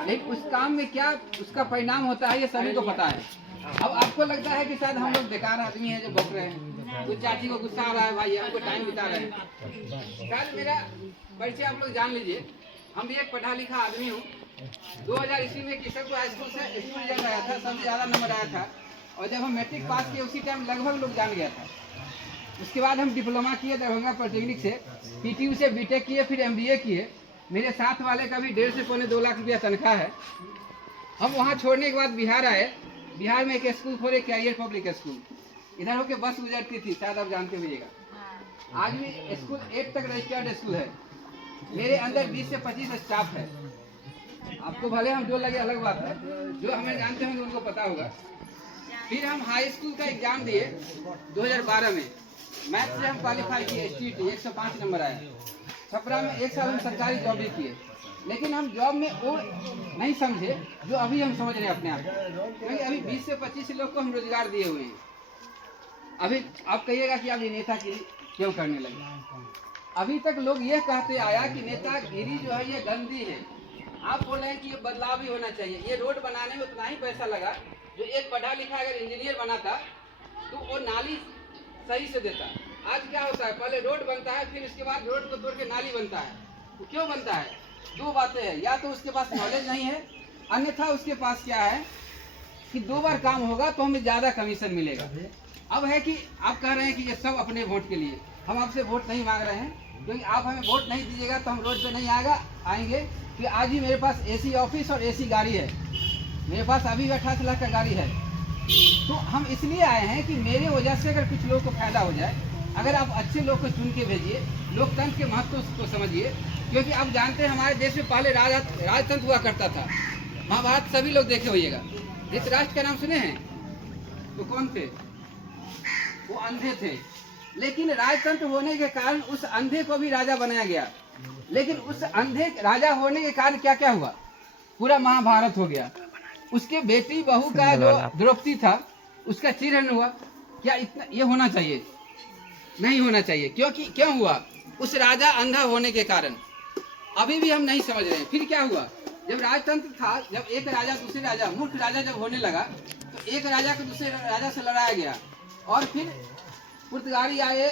लेकिन उस काम में क्या उसका परिणाम होता है ये सभी को पता है। अब आपको लगता है कि शायद हम लोग बेकार आदमी हैं जो बक रहे हैं, कुछ चाची को गुस्सा आ रहा है, भाई हमको टाइम बिता रहे हैं। शायद मेरा परिचय आप लोग जान लीजिए, हम भी एक पढ़ा लिखा आदमी हूँ। 2000 ईस्वी में किशनपुर हाई स्कूल से स्कूल रिजल्ट आया था, सबसे ज़्यादा नंबर आया था, और जब हम मैट्रिक पास किए उसी टाइम लगभग लोग जान गया था। उसके बाद हम डिप्लोमा किए दरभंगा पॉलिटेक्निक से, PTU से BTech किए, फिर MBA किए। मेरे साथ वाले का भी 1.5 से पौने 2 लाख रुपया तनख्वाह है। हम वहाँ छोड़ने के बाद बिहार आए। बिहार में एक स्कूल खोले, कैरियर पब्लिक स्कूल। इधर होके बस गुजरती थी, शायद आप जानते होइएगा। आज भी स्कूल 8 तक रजिस्टर्ड स्कूल है। मेरे अंदर 20 से 25 स्टाफ है। आपको भले हम जो लगे अलग बात है, जो हमें जानते होंगे उनको पता होगा। फिर हम हाई स्कूल का एग्जाम दिए 2012 में। मैथ से हम क्वालिफाई किए, STT 105 नंबर आया। छपरा में 1 साल हम सरकारी जॉब भी किए, लेकिन हम जॉब में वो नहीं समझे जो अभी हम समझ रहे हैं अपने आप को। क्योंकि अभी 20 से 25 लोग को हम रोजगार दिए हुए हैं। अभी आप कहिएगा कि आप ये नेतागिरी क्यों करने लगे। अभी तक लोग ये कहते आया कि नेतागिरी जो है ये गंदी है। आप बोल रहे हैं कि ये बदलाव भी होना चाहिए। ये रोड बनाने में उतना ही पैसा लगा जो एक पढ़ा लिखा अगर इंजीनियर बनाता तो वो नाली सही से देता। आज क्या होता है, पहले रोड बनता है, फिर उसके बाद रोड को तोड़ के नाली बनता है। तो क्यों बनता है? 2 बातें हैं, या तो उसके पास नॉलेज नहीं है, अन्यथा उसके पास क्या है कि 2 बार काम होगा तो हमें ज़्यादा कमीशन मिलेगा। अब है कि आप कह रहे हैं कि ये सब अपने वोट के लिए। हम आपसे वोट नहीं मांग रहे हैं, क्योंकि आप हमें वोट नहीं दीजिएगा तो हम रोड पे नहीं आएंगे। कि आज ही मेरे पास AC ऑफिस और AC गाड़ी है। मेरे पास अभी 28 लाख का गाड़ी है। तो हम इसलिए आए हैं कि मेरे वजह से अगर कुछ लोगों को फायदा हो जाए, अगर आप अच्छे लोग को चुन के भेजिए, लोकतंत्र के महत्व को समझिए। क्योंकि आप जानते हैं हमारे देश में पहले राजतंत्र हुआ करता था। महाभारत सभी लोग देखे होइएगा। धृतराष्ट्र का नाम सुने हैं? तो कौन थे? वो अंधे थे, लेकिन राजतंत्र होने के कारण उस अंधे को भी राजा बनाया गया। लेकिन उस अंधे राजा होने के कारण क्या क्या हुआ? पूरा महाभारत हो गया। उसके बेटी बहू का जो द्रौपदी था उसका चिरहरण हुआ। क्या इतना ये होना चाहिए? नहीं होना चाहिए। क्योंकि क्यों हुआ? उस राजा अंधा होने के कारण। अभी भी हम नहीं समझ रहे हैं। फिर क्या हुआ? जब राजतंत्र था, जब एक राजा दूसरे राजा, मूर्ख राजा जब होने लगा, तो एक राजा को दूसरे राजा से लड़ाया गया। और फिर पुर्तगाली आए,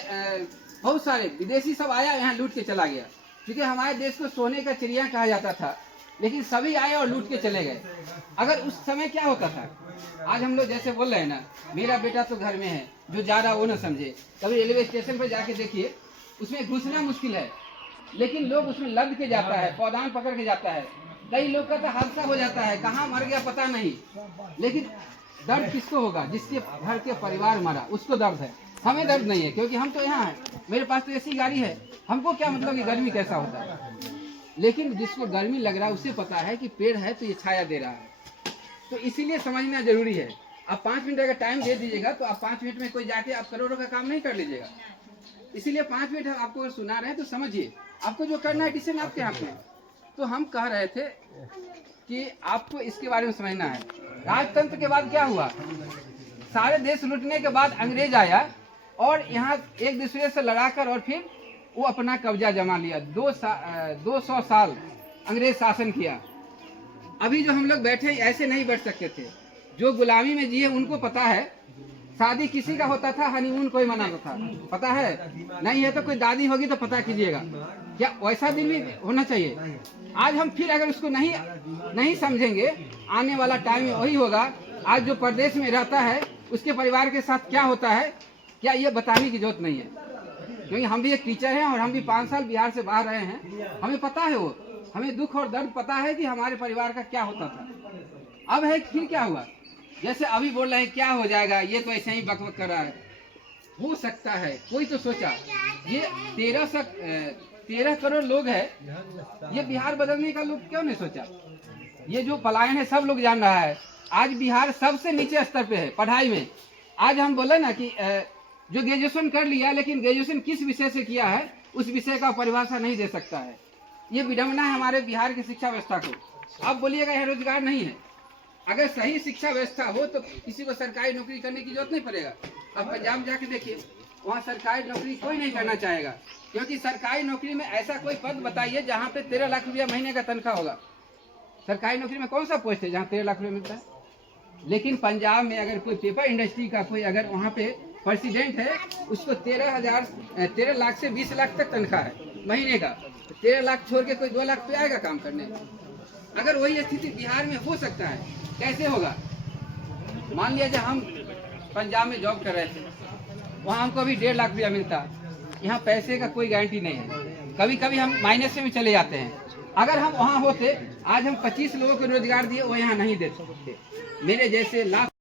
बहुत सारे विदेशी सब आया, यहाँ लूट के चला गया। क्योंकि हमारे देश को सोने का चिड़िया कहा जाता था, लेकिन सभी आए और लूट के चले गए। अगर उस समय क्या होता था? आज हम लोग जैसे बोल रहे हैं ना, मेरा बेटा तो घर में है, जो जा रहा वो ना समझे। कभी रेलवे स्टेशन पर जाके देखिए, उसमें घुसना मुश्किल है, लेकिन लोग उसमें लद के जाता है, पौधान पकड़ के जाता है। कई लोग का तो हादसा हो जाता है, कहाँ मर गया पता नहीं। लेकिन दर्द किसको होगा? जिसके घर के परिवार मरा, उसको दर्द है। हमें दर्द नहीं है, क्योंकि हम तो यहाँ हैं। मेरे पास तो AC गाड़ी है, हमको क्या मतलब कि गर्मी कैसा होता है। लेकिन जिसको गर्मी लग रहा है उसे पता है कि पेड़ है तो ये छाया दे रहा है। तो इसीलिए समझना जरूरी है। आप 5 मिनट अगर टाइम दे दीजिएगा तो आप 5 मिनट में कोई जाके आप करोड़ों का काम नहीं कर लीजिएगा। इसीलिए 5 मिनट हम आपको सुना रहे हैं तो समझिए। आपको जो करना है डिसीजन आपके हाथ में। तो हम कह रहे थे कि आपको इसके बारे में समझना है। राजतंत्र के बाद क्या हुआ? सारे देश लूटने के बाद अंग्रेज आया और यहाँ एक दूसरे से लड़ाकर और फिर वो अपना कब्जा जमा लिया। 200 साल अंग्रेज शासन किया। अभी जो हम लोग बैठे ऐसे नहीं बैठ सकते थे। जो गुलामी में जिए उनको पता है। शादी किसी का होता था, हनीमून कोई मनाता था, पता है? नहीं है तो कोई दादी होगी तो पता कीजिएगा। क्या वैसा दिन भी होना चाहिए? आज हम फिर अगर उसको नहीं समझेंगे, आने वाला टाइम में वही होगा। आज जो प्रदेश में रहता है उसके परिवार के साथ क्या होता है, क्या ये बताने की जरूरत नहीं है। क्योंकि हम भी एक टीचर हैं और हम भी 5 साल बिहार से बाहर रहे हैं। हमें पता है, वो हमें दुख और दर्द पता है कि हमारे परिवार का क्या होता था। अब है फिर क्या हुआ? जैसे अभी बोल रहे हैं क्या हो जाएगा, ये तो ऐसे ही बकबक कर रहा है। हो सकता है, कोई तो सोचा ये 13 करोड़ लोग हैं, ये बिहार बदलने का लोग क्यों नहीं सोचा? ये जो पलायन है सब लोग जान रहा है। आज बिहार सबसे नीचे स्तर पे है पढ़ाई में। आज हम बोले ना कि जो ग्रेजुएशन कर लिया, लेकिन ग्रेजुएशन किस विषय से किया है उस विषय का परिभाषा नहीं दे सकता है। ये विडंबना है हमारे बिहार की शिक्षा व्यवस्था को। अब बोलिएगा यहाँ रोजगार नहीं है। अगर सही शिक्षा व्यवस्था हो तो किसी को सरकारी नौकरी करने की जरूरत नहीं पड़ेगा। अब पंजाब जाके देखिए, वहाँ सरकारी नौकरी कोई नहीं करना चाहेगा, क्योंकि सरकारी नौकरी में ऐसा कोई पद बताइए जहाँ पे 13 लाख रुपया महीने का तनख्वाह होगा। सरकारी नौकरी में कौन सा पोस्ट है जहाँ 13 लाख रुपए मिलता है? लेकिन पंजाब में अगर कोई पेपर इंडस्ट्री का कोई अगर वहाँ पे प्रेसिडेंट है, उसको 13 लाख से 20 लाख तक तनख्वाह है महीने का। 13 लाख छोड़ के कोई 2 लाख पे आएगा काम करने? अगर वही स्थिति बिहार में हो सकता है, कैसे होगा? मान लिया जब हम पंजाब में जॉब कर रहे थे, वहाँ हमको अभी 1.5 लाख रुपया मिलता। यहाँ पैसे का कोई गारंटी नहीं है, कभी कभी हम माइनस में भी चले जाते हैं। अगर हम वहाँ होते, आज हम 25 लोगों को रोजगार दिए, वो यहाँ नहीं दे सकते। मेरे जैसे लाख